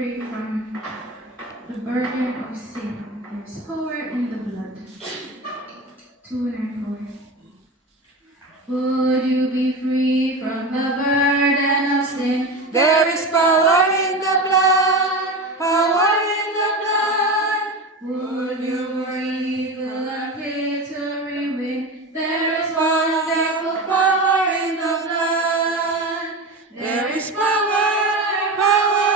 free from the burden of sin. There's power in the blood. 294. Would you be free from the burden of sin? There is power in the blood, power in the blood. Would you free will and victory win? There is Wonderful power in the blood. There is power, power,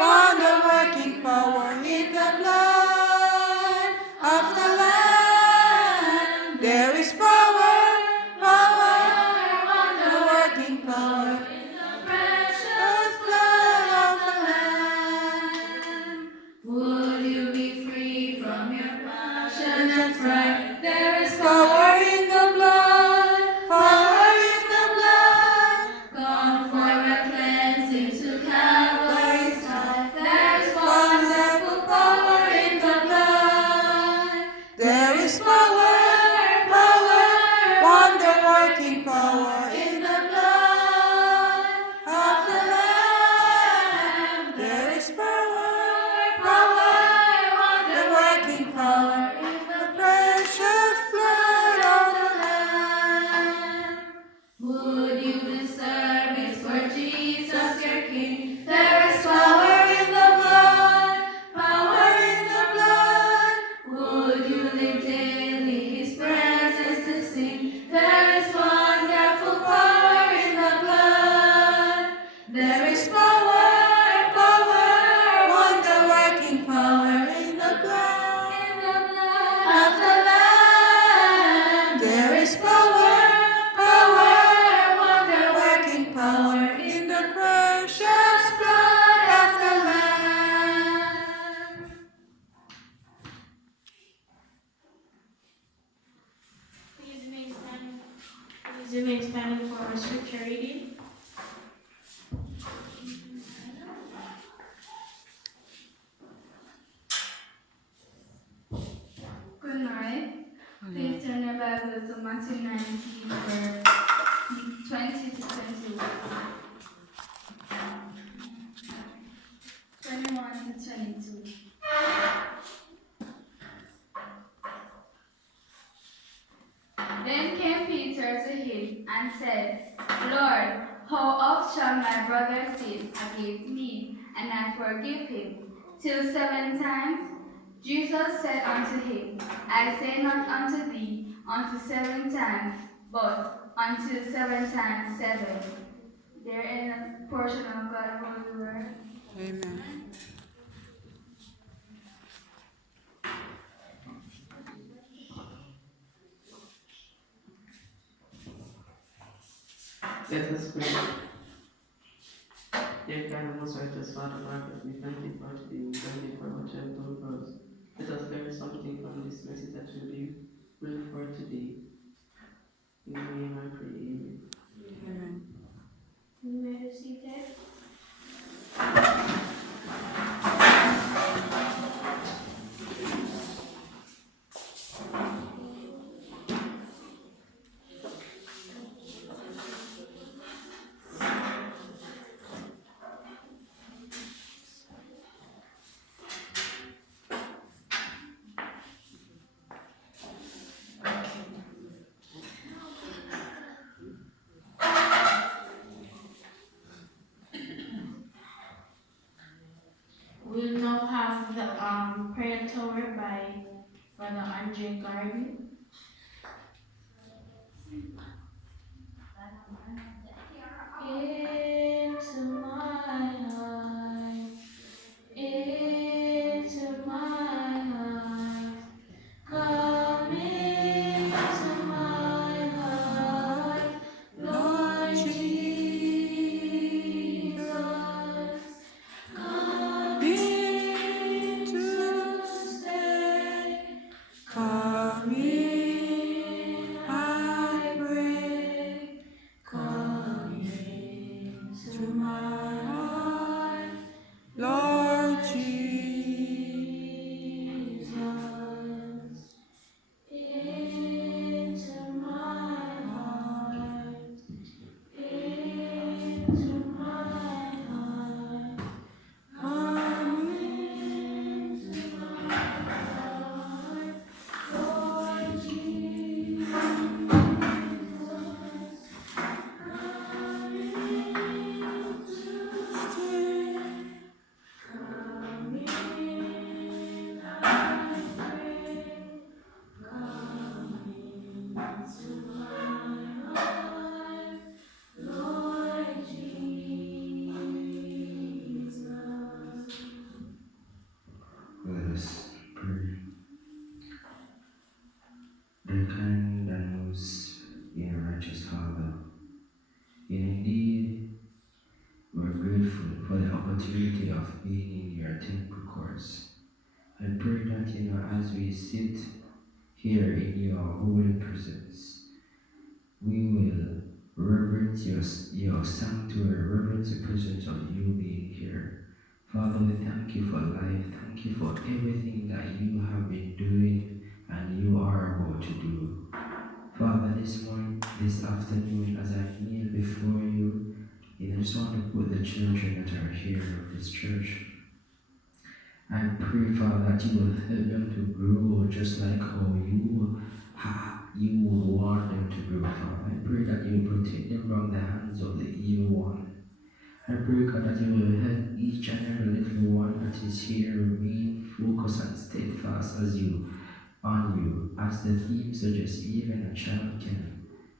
wonder-working power in the blood of the Lamb. There is power, power, wonder-working power in the precious blood of the Lamb. Would you be free from your passion and pride? There is power in the blood, power in the blood. gone for a cleansing to Calvary's side. There is wonderful power in the blood. There is power, power, wonder-working power in the blood of the Lamb. There is power, power, wonder-working power in the precious blood of the Lamb. Would you do service for Jesus your King? There is power in the blood, power in the blood. Would you live daily His presence to sing? There is wonderful power in the blood. There is power, power, wonder-working power in the blood In the blood of the Lamb. There is power, power, wonder-working power in the precious blood of the Lamb. Please remain standing for our scripture reading. Good night. Please turn your Bible to Matthew 19, verse 20 to 21. 21 to 22. Then came Peter to him and said, Lord, how oft shall my brother sin against me, and I forgive him? Till 7 times? Jesus said unto him, I say not unto thee unto 7 times, but until 7 times 7. There in a portion of God's holy word. Amen. Let us pray. Dear kind and most righteous Father, Lord, we thank you for today. We thank you for what you have done for us. Let us learn something from this message that you bring for today. In your name I pray, amen. Amen. You may be seated. We'll now have the prayer tower by Brother Andre Garvey. Into my heart, into my heart, come into my heart, Lord Jesus, come Into to stay. come opportunity of being in your temple courts. I pray that, as we sit here in your holy presence, we will reverence your sanctuary, reverence the presence of you being here. Father, we thank you for life. Thank you for everything that you have been doing and you are about to do. Father, this morning, this afternoon, as I kneel before you, I just want to put the children that are here of this church. I pray, Father, that you will help them to grow just like how you would want them to grow, Father. I pray that you will protect them from the hands of the evil one. I pray, God, that you will help each and every little one that is here remain focused and steadfast as you, as the theme suggests, even a child can.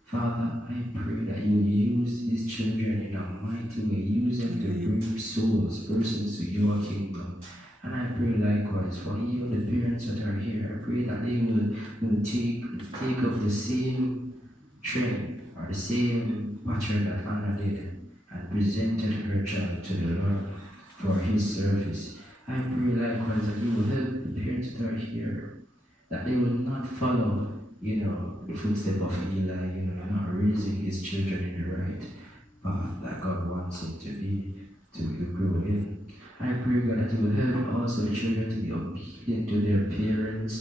Father, I pray that you will use these children in a mighty way. Use them to bring souls, persons to your kingdom. And I pray likewise for even the parents that are here. I pray that they will take up the same trend or the same pattern that Anna did and presented her child to the Lord for his service. I pray likewise that you will help the parents that are here, that they will not follow, the footsteps of Eli, not raising his children in the right path that God wants him to grow in. I pray, God, that you will help also the children to be obedient to their parents.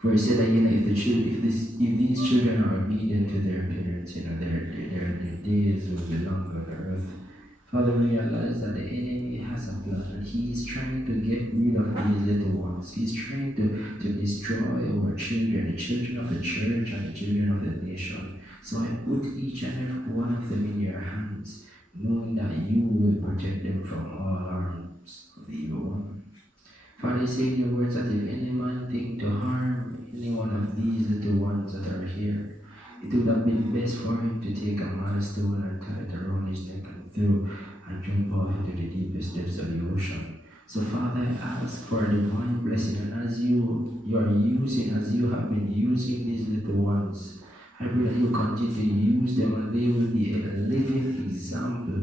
For he said that, if these children are obedient to their parents, their days will be longer on earth. Father, we realize that the enemy has a plan and he is trying to get rid of these little ones. He's trying to destroy our children, the children of the church and the children of the nation. So I put each and every one of them in your hands, knowing that you will protect them from all harms of the evil one. Father, say in your words that if any man think to harm any one of these little ones that are here, it would have been best for him to take a milestone and tie it around his neck and throw and jump off into the deepest depths of the ocean. So Father, I ask for a divine blessing, and as you have been using these little ones, I pray that you continue to use them and they will be a living example,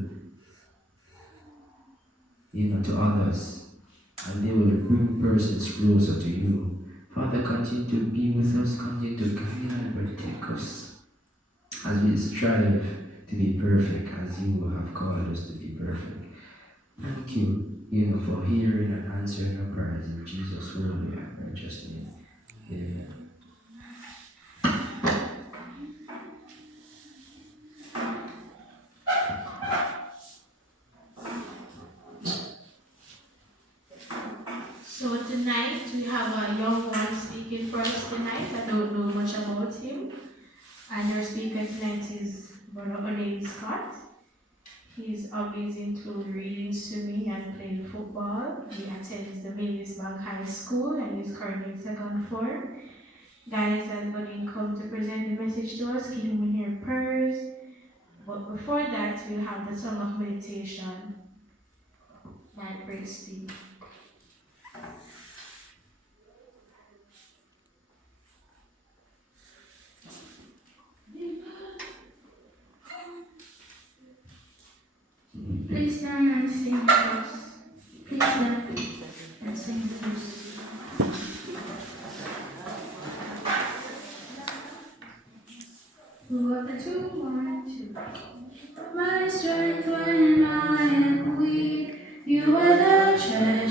to others, and they will bring persons closer to you. Father, continue to be with us, continue to guide and protect us as we strive to be perfect as you have called us to be perfect. Thank you, for hearing and answering our prayers in Jesus' holy and righteous name. Amen. So tonight we have a young one speaking for us tonight. I don't know much about him. And our speaker tonight is Brother O'Dane Scott. His hobbies include reading, swimming, and playing football. He attends the Maidisburg High School and is currently in second form. Guys, I'm going to come to present the message to us, keep him in your prayers. But before that, we'll have the song of meditation by Praise Steve. Please stand and sing with us. Please stand and sing with us. What the 2, 1, 2. My strength when I am weak, you are the treasure.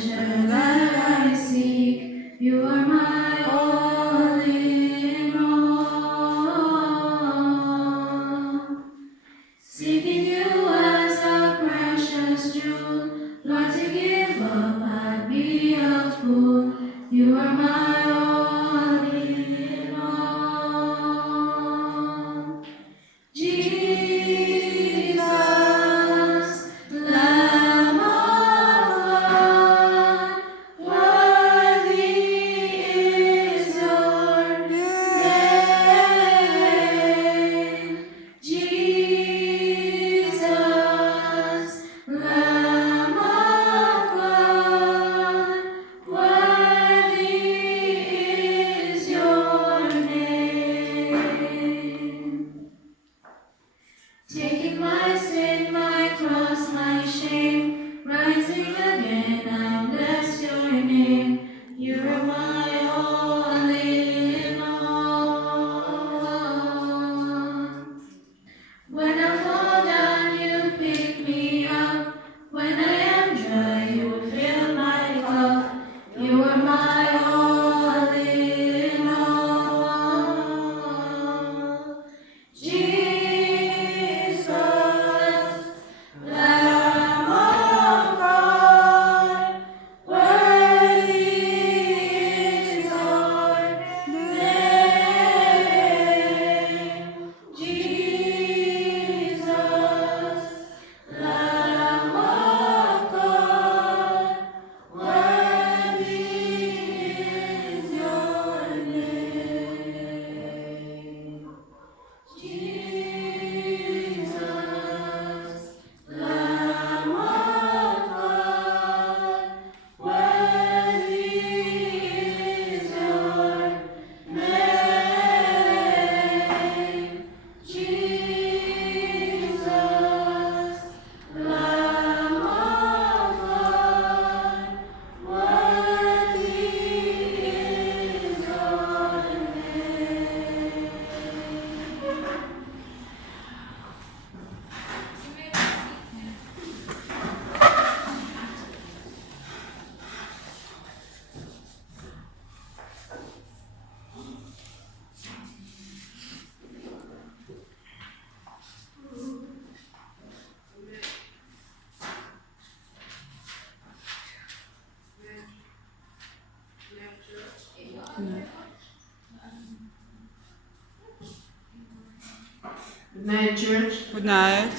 night, church. Good night.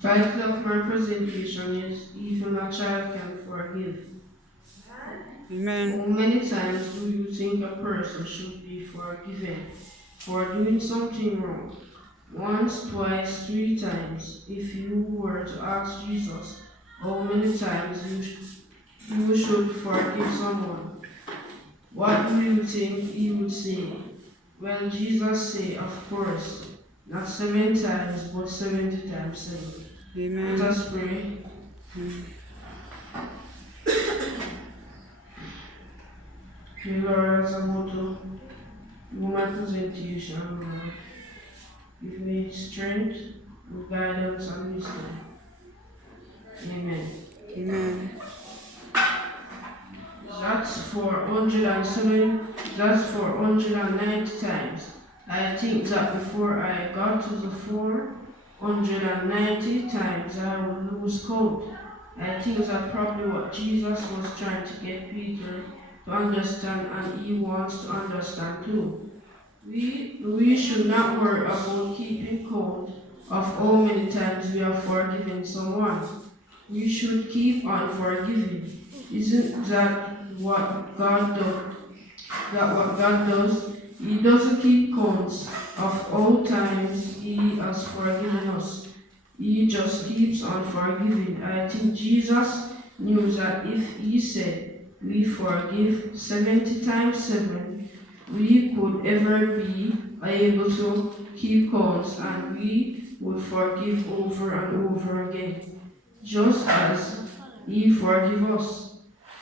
Title of my presentation is Even a Child Can Forgive. Amen. How many times do you think a person should be forgiven for doing something wrong? Once, twice, 3 times. If you were to ask Jesus how many times you should forgive someone, what do you think he would say? Well, Jesus said, of course, not 7 times, but 70 times 7. Let Amen. us pray. Dear Lord, as I'm about to do my presentation, Lord, give me strength, guidance, and wisdom. Amen. Amen. That's 490 times. I think that before I got to the 490 times, I would lose count. I think that's probably what Jesus was trying to get Peter to understand, and he wants to understand too. We should not worry about keeping count of how many times we have forgiven someone. We should keep on forgiving. Isn't that what God does? He doesn't keep counts of all times He has forgiven us. He just keeps on forgiving. I think Jesus knew that if He said we forgive 70 times 7, we could ever be able to keep counts, and we would forgive over and over again, just as He forgave us.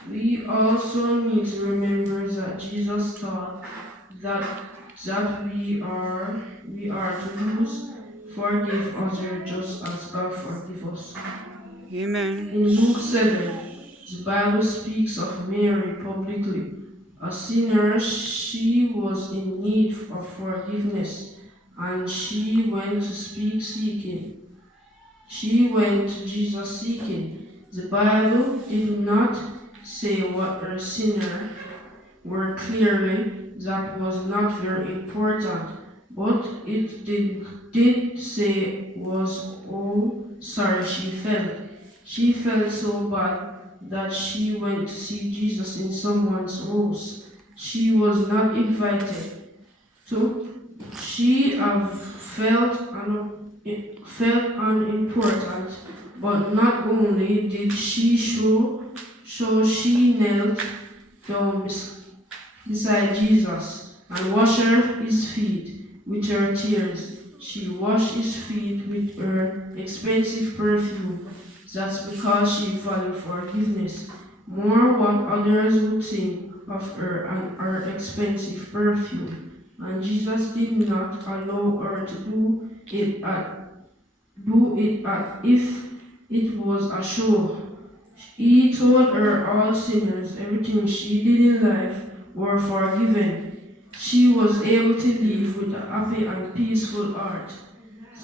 We also need to remember that Jesus taught that we are to forgive others just as God forgives us. Amen. In Luke 7, the Bible speaks of Mary publicly. A sinner, she was in need of forgiveness, and she went to Jesus seeking. The Bible did not say what her sinner were. Clearly, that was not very important, but it did say was how sorry she felt. She felt so bad that she went to see Jesus in someone's house she was not invited to. She felt unimportant, but not only did she show she knelt down beside Jesus and washed his feet with her tears. She washed his feet with her expensive perfume. That's because she valued forgiveness more what others would think of her and her expensive perfume. And Jesus did not allow her to do it if it was a show. He told her all sinners everything she did in life were forgiven. She was able to live with a happy and peaceful heart.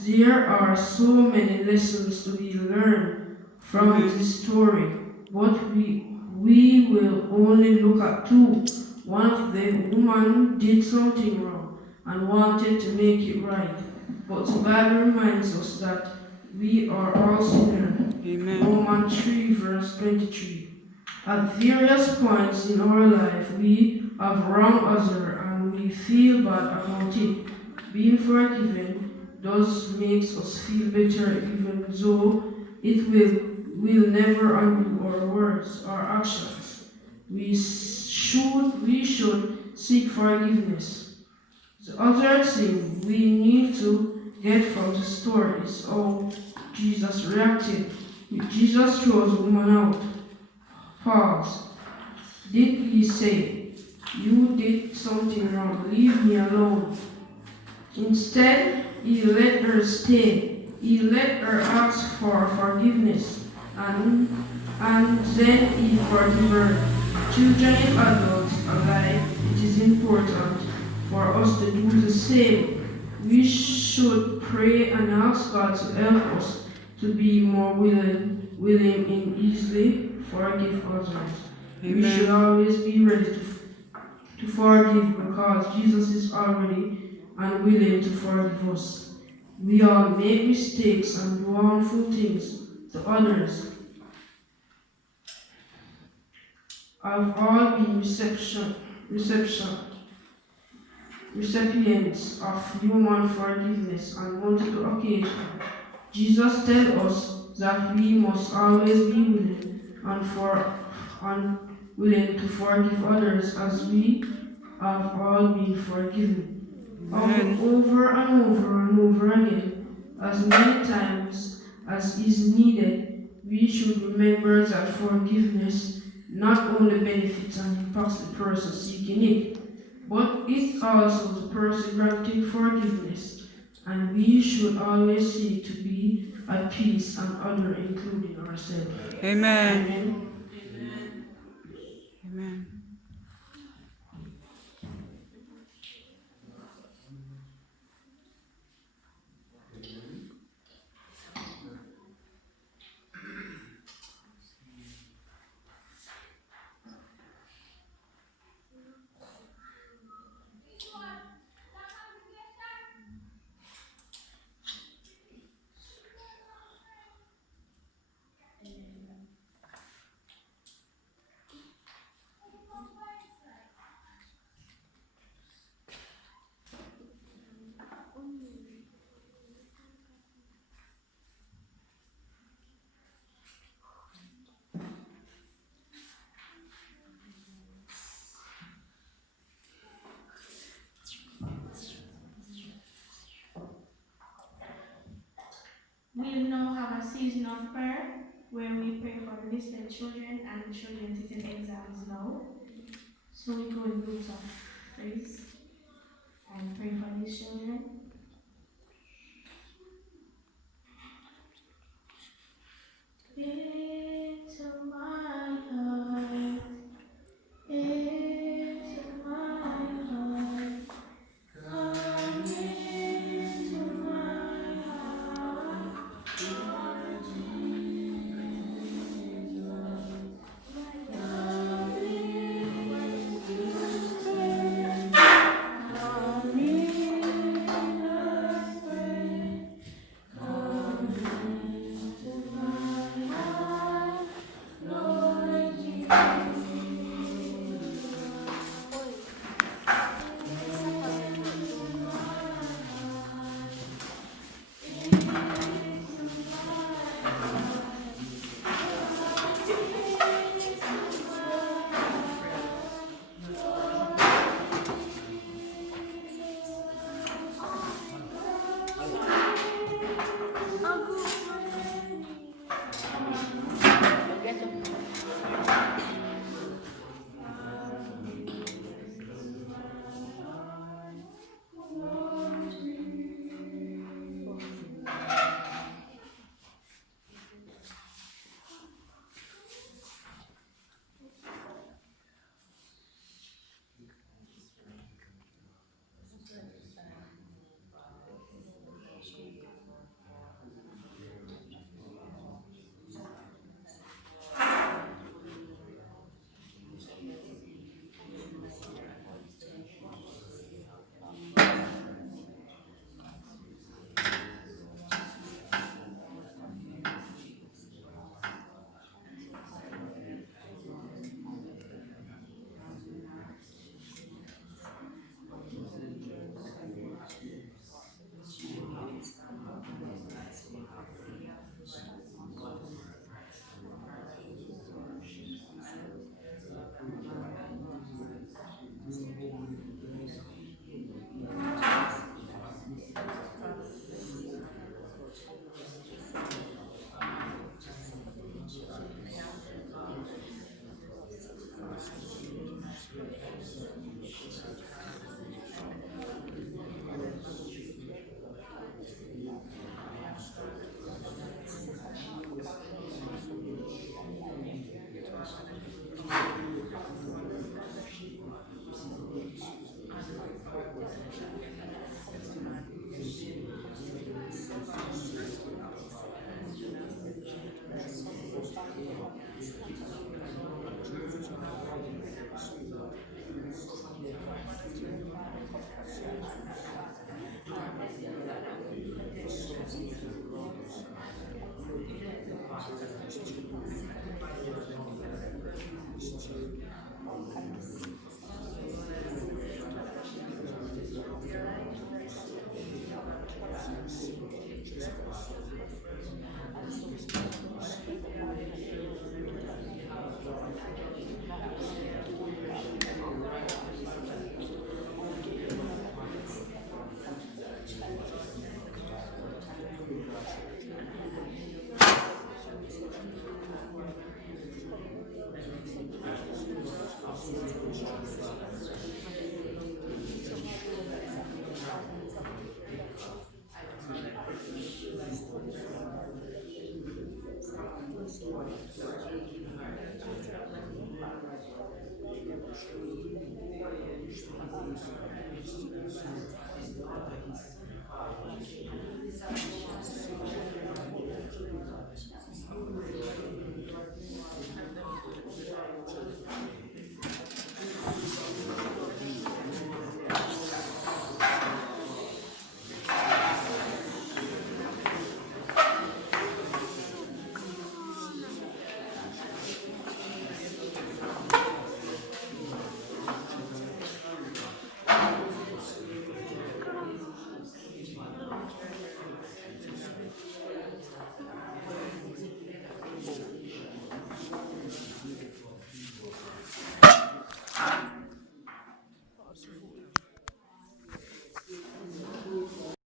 There are so many lessons to be learned from this story, but we will only look at 2. One of them, woman did something wrong and wanted to make it right. But the Bible reminds us that we are all sinners. Amen. Romans 3 verse 23. At various points in our life, we have wronged others and we feel bad about it. Being forgiven does make us feel better, even though it will never undo our words or actions. We should seek forgiveness. The other thing we need to get from the story is how Jesus reacted. Jesus throws the woman out. Pause. Did he say, "You did something wrong, leave me alone"? Instead, he let her stay. He let her ask for forgiveness, and then he forgave her. Children and adults alike, it is important for us to do the same. We should pray and ask God to help us to be more willing and easily forgive others. We should always be ready to forgive, because Jesus is already and willing to forgive us. We all make mistakes and do harmful things to others. Have all been recipients of human forgiveness on multiple occasions. Jesus tells us that we must always be and willing to forgive others as we have all been forgiven. Over and over and over again, as many times as is needed, we should remember that forgiveness not only benefits and impacts the person seeking it, but it also the person granting forgiveness, and we should always seek to be at peace and honor, including ourselves. Amen. Amen. Amen. We'll now have a season of prayer where we pray for the listed children and the children sitting exams now. So we go in groups of praise and pray for these children. Into my heart, into my heart, come into my heart, Lord Jesus, come into stay, come in us way, come into my heart, Lord Jesus. Thank you.